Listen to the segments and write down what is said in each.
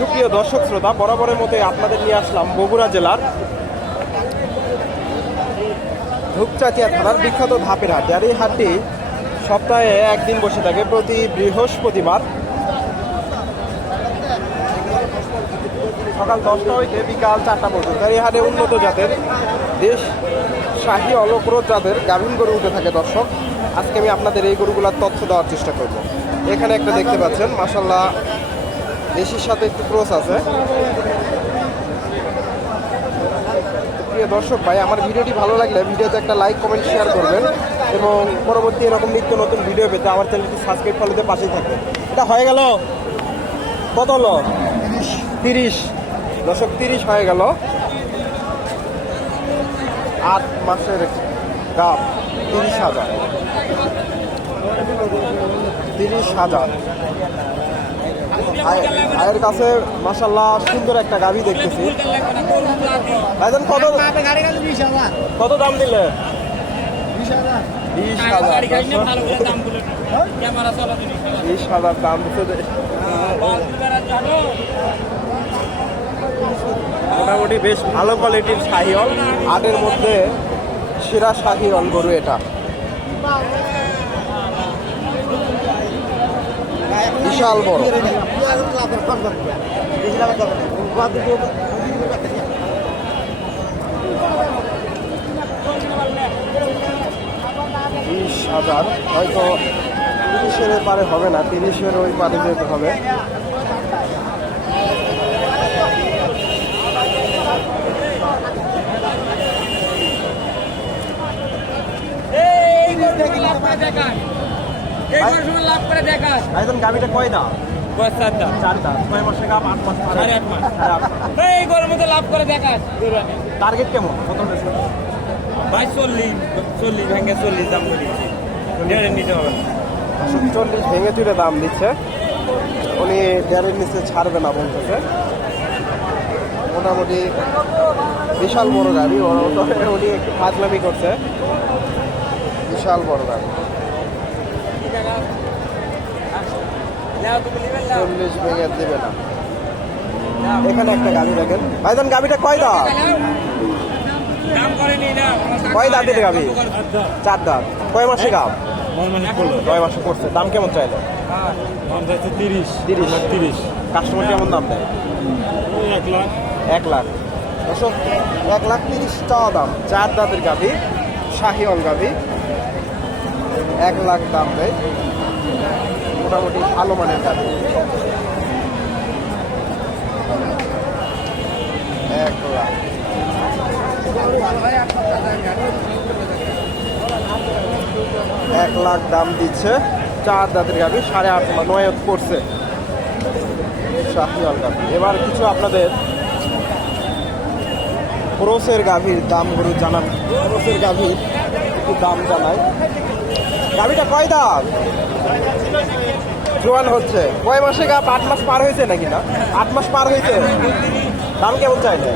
সুপ্রিয় দর্শক শ্রোতা, বরাবরের মতো আপনাদের নিয়ে আসলাম বগুড়া জেলার ধূপচাচিয়া থানার বিখ্যাত ধাপের হাট আর এই হাটটি সপ্তাহে একদিন বসে থাকে প্রতি বৃহস্পতিবার। সকাল দশটা হইতে বিকাল চারটা পর্যন্ত। এই হাটে উন্নত জাতের দেশ শাহী অলক্রোধ জাতের গাভীন গরু উঠে থাকে দর্শক। আজকে আমি আপনাদের এই গরুগুলার তথ্য দেওয়ার চেষ্টা করব। এখানে একটা দেখতে পাচ্ছেন মাসাল্লাহ দেশির সাথে একটু ক্রোস আছে। প্রিয় দর্শক ভাই আমার ভিডিওটি ভালো লাগলে ভিডিওতে একটা লাইক কমেন্ট শেয়ার করবেন এবং পরবর্তী এরকম নিত্য নতুন ভিডিও পেতে আমার চ্যানেলটি সাবস্ক্রাইব ফলোতে পাশেই থাকবেন এটা হয়ে গেল? কত হলো? তিরিশ। দশক তিরিশ হয়ে গেল। আট মাসের দাম তিরিশ হাজার। তিরিশ হাজার। ভাইয়ের কাছে মাসাল্লাহ সুন্দর একটা গাভি দেখতেছি ভাইজান কত কত দাম দিলে বিশ হাজার দাম মোটামুটি বেশ ভালো কোয়ালিটির শাহিওল আটের মধ্যে সেরা শাহিওল গরু এটা। বিশাল বড়। বিশ হাজার। হয়তো তিরিশের পারে হবে না তিরিশের ওই পারে যেতে হবে। লাভ করে দেখাস। ভাইজান গাড়িটা কয় দাম? চারটা চার দাম। ছয় মাসে গাপ আট মাস পারে। সাড়ে আট মাস। সাড়ে আট মাস। এই গরমের মধ্যে লাভ করে দেখাস। টার্গেট কেমন? ভাই চল্লিশ চল্লিশ ভেঙে চল্লিশ দাম বলি নিতে হবে চল্লিশ ভেঙে চুরে দাম দিচ্ছে। উনি দেড়ের নিচে ছাড়বে না বলতেছে। মোটামুটি বিশাল বড় গাড়ি। উনি একটু ফাজলামি করছে। বিশাল বড় গাড়ি। চল্লিশ দেবে না। এখানে একটা গাড়ি দেখেন। ভাইজান, গাড়িটা কয় দাম দাম কয় দাঁতের গাভি চার দাঁত। কয় মাসে গাব? নয় মাসে পড়ছে? দাম কেমন চাইলো? দাম যাচ্ছে তিরিশ। তিরিশ তিরিশ কাস্টমার কেমন দাম দেয়? এক লাখ। এক লাখ এক লাখ তিরিশ টাকা দাম। চার দাঁতের গাভি শাহিওল গাভি। এক লাখ দাম দেয়। মোটামুটি ভালো মানের গাভি এক লাখ। এক লাখ দাম দিচ্ছে চার দাঁতের গাভি, সাড়ে আট নয় পড়ছে শাহিওয়াল গাভি। এবার কিছু আপনাদের ক্রোসের গাভীর দাম গরু জানান। ক্রোসের গাভীর একটু দাম জানাই। গাভীটা কয় দাম জোয়ান হচ্ছে। কয় মাসে গাপ আট মাস পার হয়েছে নাকি না? আট মাস পার হয়েছে। দাম কেমন চাইলে?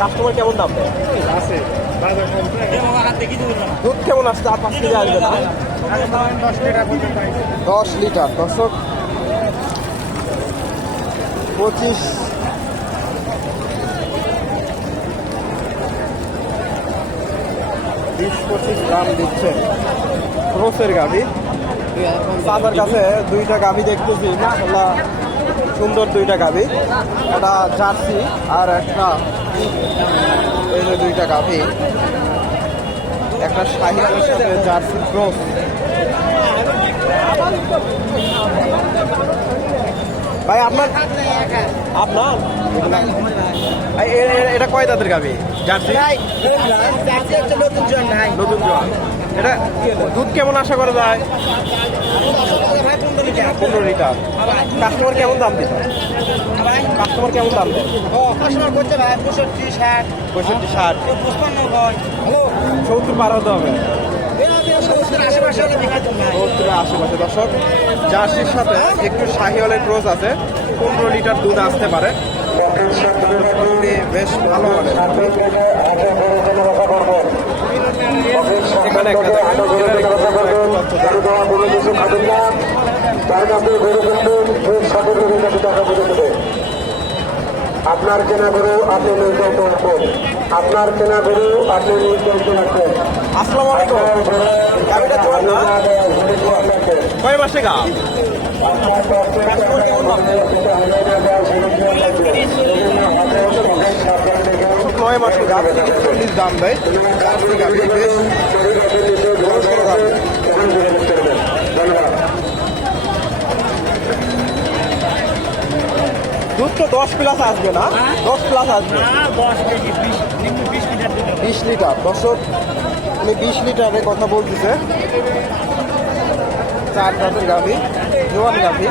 কাস্টমার কেমন দাম দুধ কেমন আসছে? আর পাঁচ কেজি আসবে না? দশ লিটার। পর্যন্ত দশ পঁচিশ বিশ পঁচিশ গ্রাম দিচ্ছে ক্রোসের গাভি। চাচার কাছে দুইটা গাভি দেখতেছি মাসাল্লাহ সুন্দর দুইটা গাভি। একটা জার্সি আর একটা এই যে দুইটা গাভি। একটা শাহিওয়ালের সাথে জার্সি ক্রস। ভাই আপনার আপনার? এটা কয় দাঁতের গাবি জার্সি? নতুন জোয়ান এটা দুধ কেমন আশা করা যায়? পনেরো লিটার। কাস্টমার কেমন দাম দিচ্ছে? কাস্টমার কেমন দাম দেয়? কাস্টমার করছে ভাই পঁয়ষট্টি ষাট। পঁয়ষট্টি ষাট। পঁচপান্ন সত্তর পার হতে হবে। সত্তরের আশেপাশে, দর্শক। জার্সির সাথে একটু শাহিওয়ালের ক্রোজ আছে। পনেরো লিটার দুধ আসতে পারে। বেশ ভালো এখানে একটা দেন। আপনার কেনা গরু আপনি নির্ধারিত রাখবেন আপনার কেনা গরু আপনি নির্ধারিত রাখবেন আসসালামু আলাইকুম। গাড়িটা চলান না। কয় মাসে গা? নয় মাসে গা? চল্লিশ দাম দেয় তো দশ প্লাস আসবে না? দশ প্লাস আসবে। বিশ লিটার বিশ লিটার। দর্শক বিশ লিটারের কথা বলতেছে। চার জাতের গাভি জোয়ান গাভি।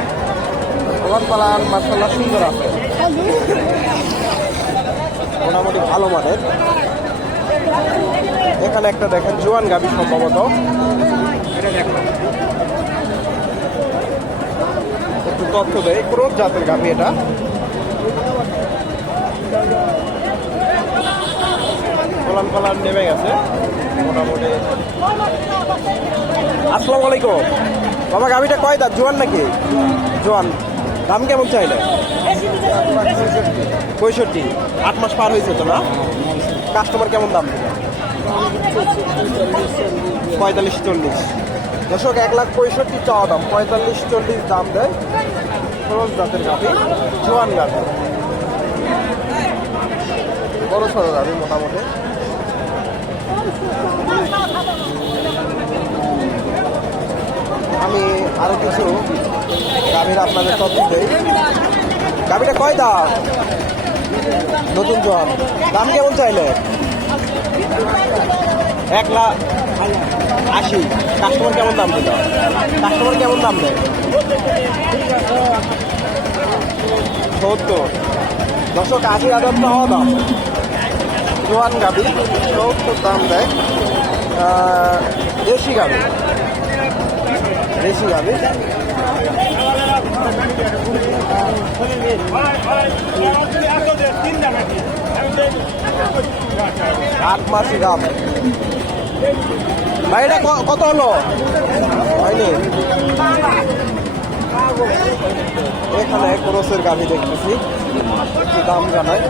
জোয়ান পালান মার্শাল্লাহ সুন্দর আছে। মোটামুটি ভালো মানের। এখানে একটা দেখেন জোয়ান গাভি সম্ভবত। একটু তথ্য দেয় ক্রোধ জাতের গাভি এটা। পালান পালান নেমে গেছে। মোটামুটি। আসসালামু আলাইকুম। বাবা, গাভিটা কয় দাঁত? জোয়ান নাকি? জোয়ান। দাম কেমন চাইলে? পঁয়ষট্টি। আট মাস পার হয়েছে তো না? কাস্টমার কেমন দাম পঁয়তাল্লিশ চল্লিশ। দর্শক, এক লাখ পঁয়ষট্টি চাওয়া দাম। পঁয়তাল্লিশ চল্লিশ দাম দেয় খরচ জাতের গাভি, জোয়ান গাভি। বড় সড়ো গাভি মোটামুটি। আমি আরও কিছু গাভীর আপনাদের তথ্য দেই। গাভীটা কয় দাম নতুন জন। দাম কেমন চাইলে? এক লাখ আশি। কাস্টমার কেমন দাম দিল? কাস্টমার কেমন দাম দেয়? সত্তর। দশক আশি হাজার টাকা দাম জোয়ান সত্তর দাম দেয়। দেশি গাভি। দেশি গাভি। আট মাসি দাম। ভাই কত হলো? হয়নি। এখানে ক্রোসের গাভি দেখতেছি। দাম জানায়?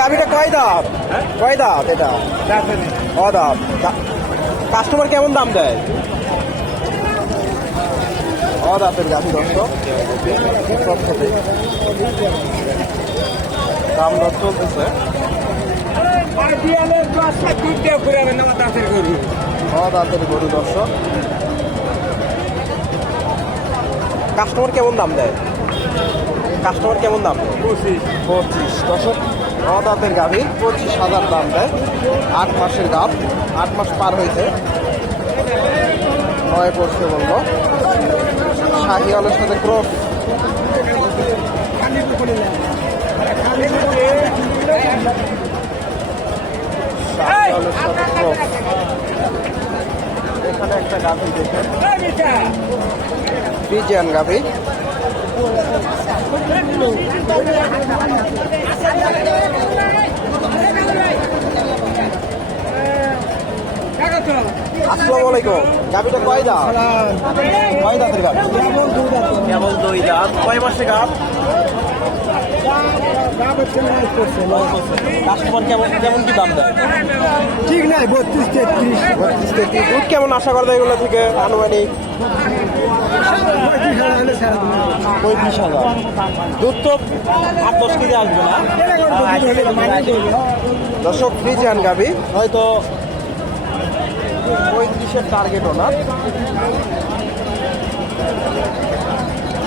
গাভিটা কয় দাম কয় দাম এটা? ও দাম কাস্টমার কেমন দাম দেয়? ও দাঁতের গাভি দর্শক? তথ্য দেই। দাম দর চলতেছে। ও দাঁতের গরু দর্শক? কাস্টমার কেমন দাম দেয়? কাস্টমার কেমন দাম পঁচিশ। দশক ন দাঁতের গাভী পঁচিশ হাজার দাম দেয়। আট মাসের গাভ আট মাস পার হয়েছে। নয় পড়ছে বলব শাহিওয়ালের সাথে ক্রস শাহিওয়ালের সাথে ক্রস এখানে একটা গাভী দেখেন। ফ্রিজিয়ান গাভী আসসালামু আলাইকুম। গাভিটা কয় দাঁত? কয় দাঁতের গাভি কেবল দুই দাঁত। কয় মাসে গাভ কাস্টমার কেমন কেমন কি দাম দেয়? ঠিক নাই বত্রিশ তেত্রিশ। বত্রিশ তেত্রিশ। দুধ কেমন আশা করবে এগুলো থেকে আনুমানিক? পঁয়ত্রিশ হাজার দুধ তো আট দশ কেজি আসবে না। দর্শক ফ্রিজিয়ান গাবি। হয়তো পঁয়ত্রিশ বিশের টার্গেটও না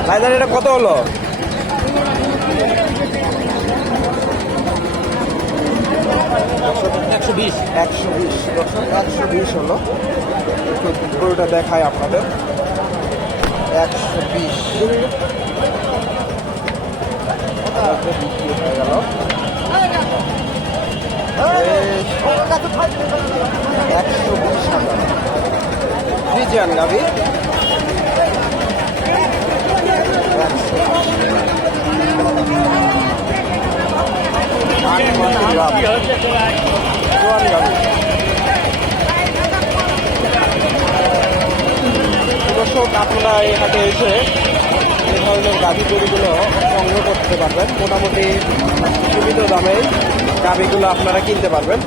ভাইজান এটা কত হলো? একশো বিশ। একশো বিশ একশো বিশ হলো। গরুটা দেখায় আপনাদের। একশো বিশ। বিক্রি হয়ে গেল। একশো বিশ টাকা ফ্রিজিয়ান গাবি দর্শক, আপনারা এই এসে এই ধরনের গাভি সংগ্রহ করতে পারবেন। মোটামুটি সীমিত দামে গাভিগুলো আপনারা কিনতে পারবেন।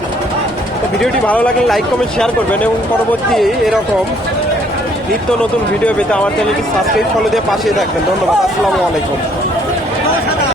তো ভিডিওটি ভালো লাগলে লাইক কমেন্ট শেয়ার করবেন এবং পরবর্তী এরকম নিত্য নতুন ভিডিও পেতে আমার চ্যানেলটি সাবস্ক্রাইব ফলো দিয়ে পাশে থাকবেন। ধন্যবাদ, আসসালামু আলাইকুম।